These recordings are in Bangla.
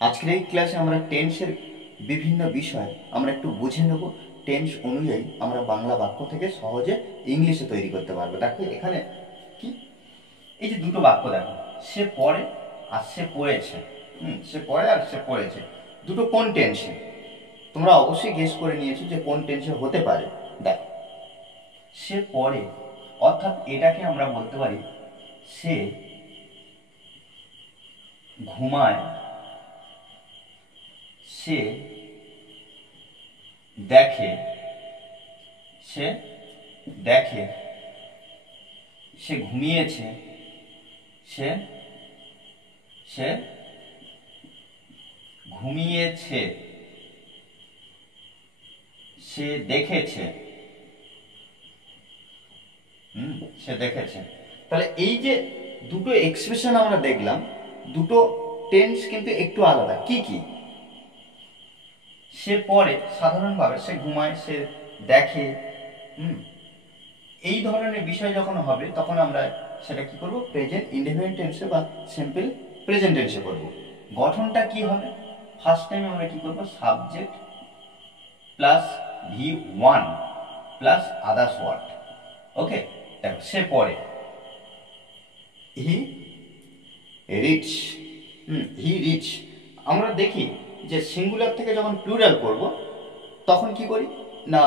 আজকের এই ক্লাসে আমরা টেন্সের বিভিন্ন বিষয় আমরা একটু বুঝে নেব। টেন্স অনুযায়ী আমরা বাংলা বাক্য থেকে সহজে ইংলিশে তৈরি করতে পারবো। দেখো এখানে কি, এই যে দুটো বাক্য দেখো, সে পড়ে আর সে পড়েছে। সে পড়ে আর সে পড়েছে, দুটো কোন টেন্সে? তোমরা অবশ্যই গেস করে নিয়েছো যে কোন টেন্সে হতে পারে। দেখো, সে পড়ে অর্থাৎ এটাকে আমরা বলতে পারি সে ঘুমায়, সে দেখে, সে দেখে, সে ঘুমিয়েছে, সে সে ঘুমিয়েছে, সে দেখেছে, সে দেখেছে। তাহলে এই যে দুটো এক্সপ্রেশন আমরা দেখলাম, দুটো টেন্স কিন্তু একটু আলাদা। কি কি? সে পড়ে সাধারণভাবে সে ঘুমায়, সে দেখে, এই ধরনের বিষয় যখন হবে তখন আমরা সেটা কি করব? প্রেজেন্ট ইনডেফিনিট টেন্সে বা সিম্পল প্রেজেন্ট টেন্সে করব। গঠনটা কি হবে? ফার্স্ট টাইম আমরা কি করব? Subject plus V1 plus others word. Okay, দেখো সে পড়ে, হি রিচ, হি রিচ। আমরা দেখি যে সিঙ্গুলার থেকে যখন প্লুরাল করব তখন কি করি না,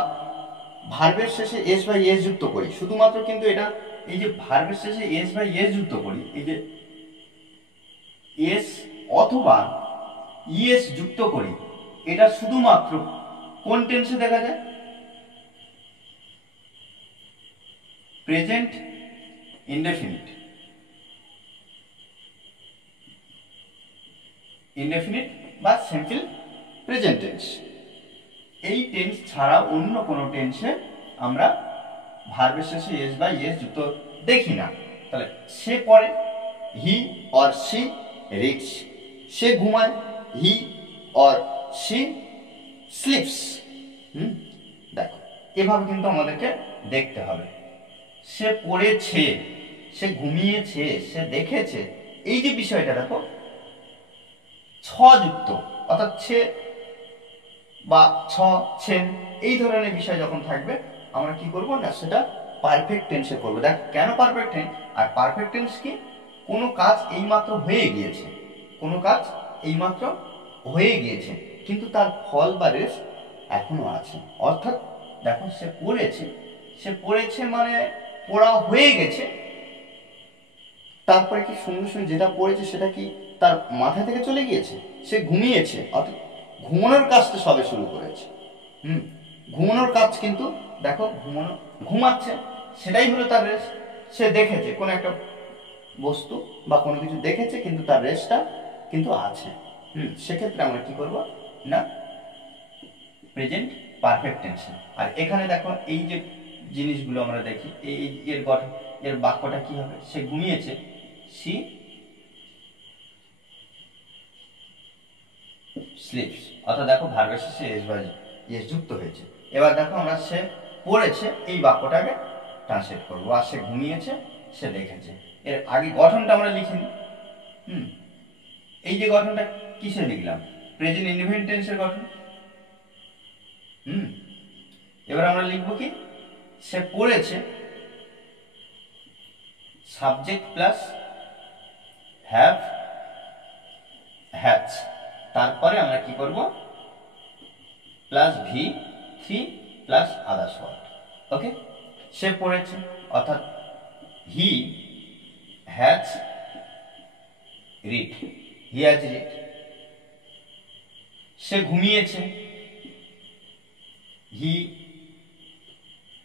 ভার্বের শেষে এস বাই এস যুক্ত করি শুধুমাত্র। কিন্তু এটা এই যে ভার্বের শেষে এস বাই এস যুক্ত করি, এই যে এস অথবা ইএস যুক্ত করি, এটা শুধুমাত্র কোন টেন্সে দেখা যায়? প্রেজেন্ট ইনডেফিনিট, ইনডেফিনিট বা সিম্পল প্রেজেন্ট টেন্স। এই টেন্স ছাড়া অন্য কোনো টেন্সে আমরা ভার্বের শেষে এস বাই এস যুক্ত দেখি না। তাহলে সে পড়ে, হি অর সি রিডস। সে ঘুমায়, হি অর সি স্লিপস। দেখো এভাবে কিন্তু আমাদেরকে দেখতে হবে। সে পড়েছে, সে ঘুমিয়েছে, সে দেখেছে, এই যে বিষয়টা দেখো ছ যুক্ত, অর্থাৎ ছে বা ছ ছেন এই ধরনের বিষয় যখন থাকবে আমরা কি করব না, সেটা পারফেক্ট টেন্সে করব। দেখ কেন পারফেক্ট টেন্স? আর পারফেক্ট টেন্স কি? কোনো কাজ এইমাত্র হয়ে গিয়েছে, কোনো কাজ এইমাত্র হয়ে গিয়েছে কিন্তু তার ফল বা রেস এখনো আছে। অর্থাৎ দেখো সে পড়েছে, সে পড়েছে মানে পড়া হয়ে গেছে, তারপরে কি সঙ্গে সঙ্গে যেটা পড়েছে সেটা কি তার মাথা থেকে চলে গিয়েছে? সে ঘুমিয়েছে, অর্থাৎ ঘুমানোর কাজটা সবে শুরু করেছে। ঘুমানোর কাজ কিন্তু দেখো ঘুমানো, ঘুমাচ্ছে সেটাই হলো তার রেস্ট। সে দেখেছে কোনো একটা বস্তু বা কোনো কিছু দেখেছে কিন্তু তার রেস্টটা কিন্তু আছে। সেক্ষেত্রে আমরা কি করব না, প্রেজেন্ট পারফেক্ট টেন্সে। আর এখানে দেখো এই যে জিনিসগুলো আমরা দেখি, এই এর গঠন, এর বাক্যটা কি হবে? সে ঘুমিয়েছে, সি স্লিপস। অর্থাৎ দেখো ভার্বের শেষে এস বা এস যুক্ত হয়েছে। এবার দেখো আমরা সে পড়েছে এই বাক্যটাকে ট্রান্সলেট করবো। আর সে ঘুমিয়েছে, সে দেখেছে। এর আগে গঠনটা আমরা লিখিনি। এই যে গঠনটা কিসে লিখলাম? প্রেজেন্ট ইনডেফিনিট টেন্সের গঠন। এবার আমরা লিখবো কি? সে পড়েছে, সাবজেক্ট প্লাস হ্যাভ হ্যাজ, তারপরে আমরা কি করব? Plus V3 plus others word. Okay, সে পড়েছে অর্থাৎ he has read, he has read. সে ঘুমিয়েছে, হি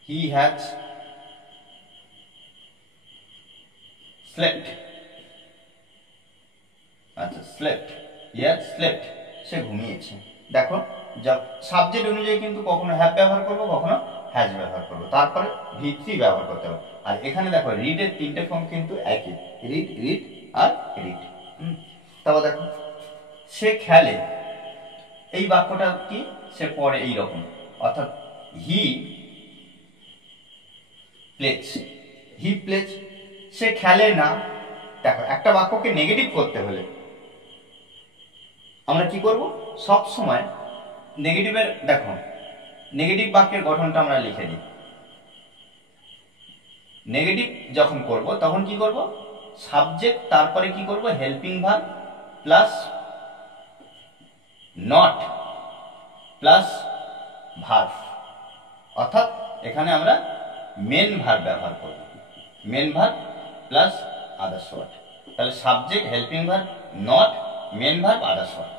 হি হ্যাজ স্লেপ্ট। আচ্ছা স্লেপ্ট, হি হ্যাজ স্লেপ্ট, সে ঘুমিয়েছে। দেখো সাবজেক্ট অনুযায়ী কিন্তু কখনো হ্যাভ ব্যবহার করবো, কখনো হ্যাজ ব্যবহার করবো, তারপরে V3 ব্যবহার করতে হবে। আর এখানে দেখো রিডের তিনটে ফর্ম কিন্তু একই, রিড রিড আর রিড। তারপর দেখো সে খেলে, এই বাক্যটা কি? সে পড়ে এইরকম, অর্থাৎ হি প্লেজ, হি প্লেজ। সে খেলে না। দেখো একটা বাক্যকে নেগেটিভ করতে হলে আমরা কি করব, সব সময় নেগেটিভের, দেখো নেগেটিভ বাক্যের গঠনটা আমরা লিখে দিই। নেগেটিভ যখন করব তখন কি করব, সাবজেক্ট তারপরে কি করব, helping verb plus not plus verb, অর্থাৎ এখানে আমরা মেন ভার্ব ব্যবহার করব, main verb plus others word. তাহলে subject, helping verb, not, main verb, others word.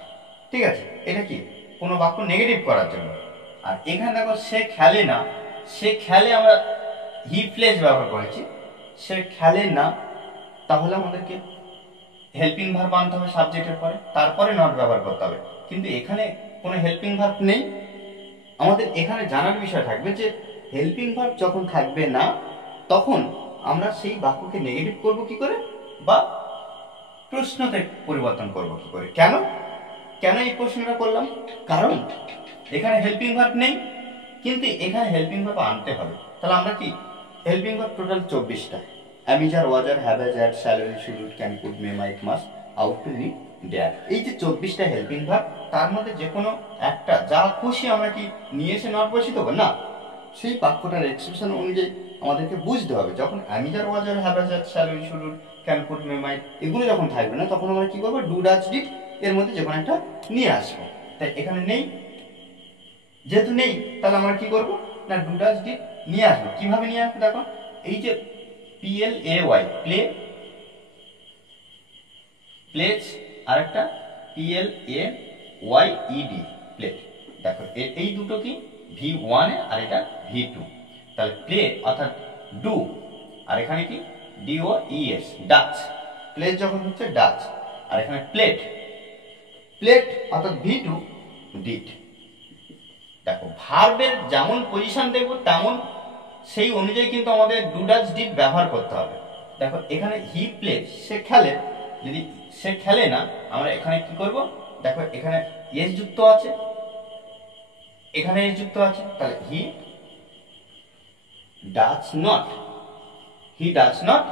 ঠিক আছে, এটা কি কোনো বাক্য নেগেটিভ করার জন্য। আর এখানে দেখো সে খেলে না, সে খেলে আমরা হি প্লেস ব্যবহার করেছি, সে খেলে না, তাহলে আমাদেরকে হেল্পিং ভার্ব আনতে হবে সাবজেক্টের পরে, তারপরে নট ব্যবহার করতে হবে। কিন্তু এখানে কোনো হেল্পিং ভার্ব নেই। আমাদের এখানে জানার বিষয় থাকবে যে হেল্পিং ভার্ব যখন থাকবে না তখন আমরা সেই বাক্যকে নেগেটিভ করব কি করে, বা প্রশ্নতে পরিবর্তন করব কি করে। কেন কেন এই প্রশ্নটা করলাম, কারণ এখানে হেল্পিং ভার্ব নেই, কিন্তু এখানে হেল্পিং ভার্ব আনতে হবে। তাহলে আমরা কি হেল্পিং ভার্ব টোটাল 24টা, am is are, was were, have, had, shall, will, should, can, could, may, might, must, ought to, need, dare, এই যে 24টা হেল্পিং ভার্ব, তার মধ্যে যে কোনো একটা যা খুশি আমরা কি নিয়ে এসে নট বসিয়ে দেবো না, সেই বাক্যটার এক্সপ্রেশন অনুযায়ী আমাদেরকে বুঝতে হবে। যখন am is are, was were, have, had, shall, will, should, can, could, may, might এগুলো যখন থাকবে না তখন আমরা কি করবো, ডু, ডাজ, ডিড এর মধ্যে যে কোনো একটা নিয়ে আসবো। তাই এখানে নেই, যেহেতু নেই তাহলে আমরা কি করব না, ডু, ডাজ, ডিড নিয়ে আসবো। কিভাবে নিয়ে আসবো দেখো, এই যে PLAY প্লে, প্লেস, আর একটা PLAYED প্লেট, দেখো এই দুটো কি V1 আর এটা V2। তাহলে প্লে অর্থাৎ ডু, আর এখানে কি DOES ডাচ, প্লেট যখন হচ্ছে ডাচ, আর এখানে প্লেট, প্লেট অর্থাৎ V2 ডিড। দেখো ভার্বের যেমন পজিশন দেখবো তেমন সেই অনুযায়ী কিন্তু আমাদের ডু, ডাজ, ডিড ব্যবহার করতে হবে। দেখো এখানে হি প্লেস, সে খেলে, যদি সে খেলে না আমরা এখানে কি করব, দেখো এখানে এস যুক্ত আছে, এখানে এস যুক্ত আছে, তাহলে he does not, he does not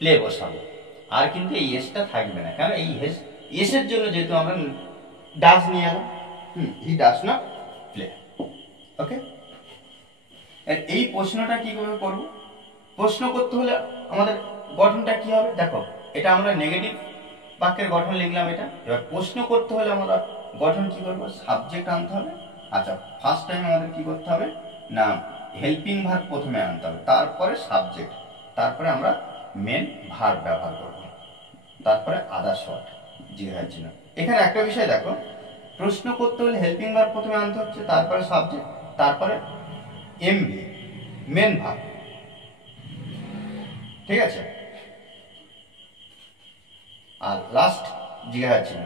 play বসাবো। আর কিন্তু এই এসটা থাকবে না, কারণ এই এসের জন্য যেহেতু আমরা ডাজ নিয়ে এলাম, হি ডাজ নট প্লে। ওকে, এই প্রশ্নটা কিভাবে করব, প্রশ্ন করতে হলে আমাদের গঠনটা কি হবে, দেখো এটা আমরা নেগেটিভ বাক্যের গঠন লিখলাম এটা। এবার প্রশ্ন করতে হলে আমরা গঠন কি করব, সাবজেক্ট আনতে হবে। আচ্ছা, ফার্স্ট টাইম আমাদের কি করতে হবে না, হেল্পিং ভার্ব প্রথমে আনতে হবে, তারপরে সাবজেক্ট, তারপরে আমরা মেন ভার্ব ব্যবহার করব, তারপরে আদার্স ওয়ার্ড, জিজ্ঞাসার চিহ্ন। এখানে একটা বিষয় দেখো, প্রশ্ন করতে হলে হেল্পিং ভার্ব প্রথমে আনতে হচ্ছে, তারপরে সাবজেক্ট, তারপরে এমভি মেন ভার্ব। ঠিক আছে, আর লাস্ট জিজ্ঞাসার চিহ্ন।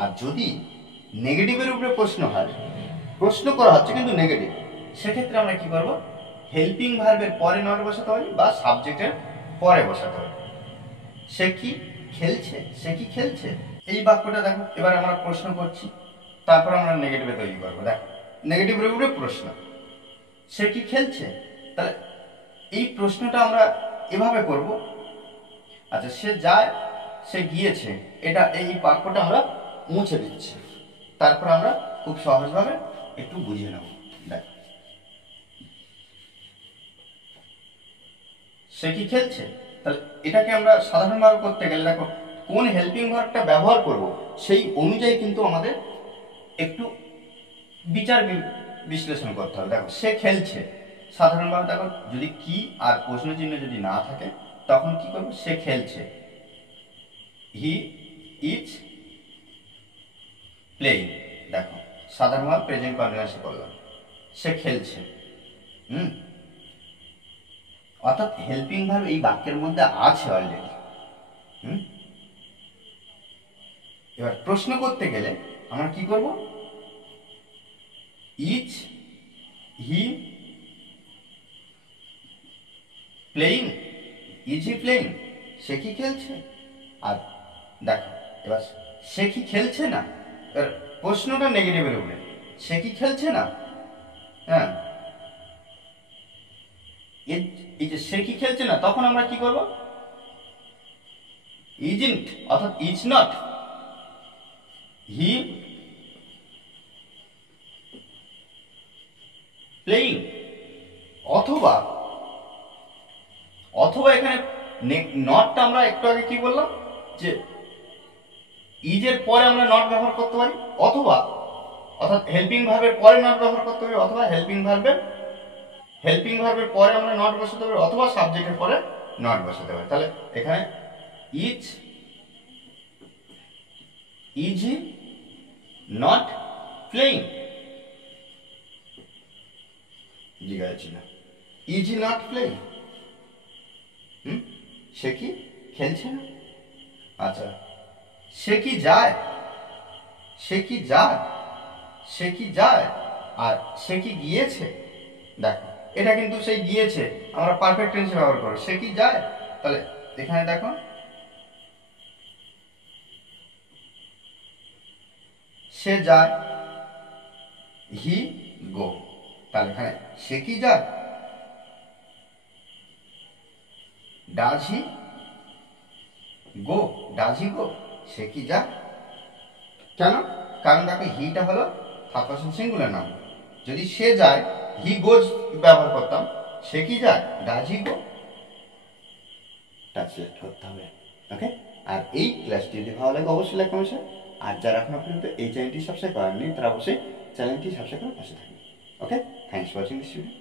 আর যদি নেগেটিভের উপরে প্রশ্ন হয়, প্রশ্ন করা হচ্ছে কিন্তু নেগেটিভ, সেক্ষেত্রে আমরা কি করব, হেল্পিং ভার্বের পরে নট বসাতে হবে বা সাবজেক্টের পরে বসাতে হবে। সে কি খেলছে, সে কি খেলছে, এই বাক্যটা দেখো এবার আমরা প্রশ্ন করছি, তারপর আমরা নেগেটিভে তৈরি করবো। দেখো নেগেটিভের উপরে প্রশ্ন, সে কি খেলছে, তাহলে এই প্রশ্নটা আমরা এভাবে করব। আচ্ছা, সে যায়, সে গিয়েছে, এটা এই বাক্যটা আমরা মুছে দিচ্ছি, তারপর আমরা খুব সহজভাবে একটু বুঝিয়ে নেব। দেখ, সে কি খেলছে, তাহলে এটাকে আমরা সাধারণভাবে করতে গেলে দেখো কোন হেল্পিং ভার্বটা ব্যবহার করব সেই অনুযায়ী কিন্তু আমাদের একটু বিচার বিশ্লেষণ করতে হবে। দেখো সে খেলছে, সাধারণভাবে দেখো যদি কি আর প্রশ্ন চিহ্ন যদি না থাকে তখন কি করবো, সে খেলছে, হি ইজ প্লেইং। দেখো সাধারণভাবে প্রেজেন্ট কন্টিনিউয়াসে করলাম, সে খেলছে। অর্থাৎ হেল্পিং ভার্ব এই বাক্যের মধ্যে আছে অলরেডি। এবার প্রশ্ন করতে গেলে আমরা কি করব, is he playing, is he playing, সে কি খেলছে। আর দেখো এবার সে কি খেলছে না, এবার প্রশ্নটা নেগেটিভের উপরে, সে কি খেলছে না। হ্যাঁ, এই যে সে কি খেলছে না, তখন আমরা কি করব, ইজন্ট অর্থাৎ ইজ নট, হি প্লেইং, অথবা অথবা এখানে নটটা আমরা একটু আগে কি বললাম যে ইজের পরে আমরা নট ব্যবহার করতে পারি, অথবা অর্থাৎ হেল্পিং ভার্বের পরে নট ব্যবহার করতে পারি, অথবা হেল্পিং ভার্বের পরে আমরা নট বসাতে পারি, অথবা সাবজেক্টের পরে নট বসাতে পারি। তাহলে এখানে ইজ হি নট প্লেইং, জিজ্ঞাসা না, ইজ হি নট প্লেইং, সে কি খেলছে না? আচ্ছা, সে কি যায়, সে কি যায়, সে কি যায়, আর সে কি গিয়েছে। দেখো এটা কিন্তু সেই গিয়েছে আমরা পারফেক্ট টেন্সে ব্যবহার করব, সে কি যায়। তাহলে এখানে দেখো সে যায়, হি গো, তাহলে এখানে সে কি যায়, does he go, does he গো, সে কি যায়। কেন? কারণ দেখো হিটা হলো থার্ড পারসন সিঙ্গুলার নাম, যদি সে যায় হি গোজ ব্যবহার করতাম, সে কি যায়, ডাজ হি গো, ট্রান্সলেট করতে হবে। ওকে, আর এই ক্লাসটি যদি ভালো লাগে অবশ্যই লাইক কমেন্ট শেয়ার, আর যারা এখনো পর্যন্ত এই চ্যানেলটি সাবস্ক্রাইব করেননি তারা অবশ্যই চ্যানেলটি সাবস্ক্রাইব করে পাশে থাকবে। Okay, thanks for watching this video.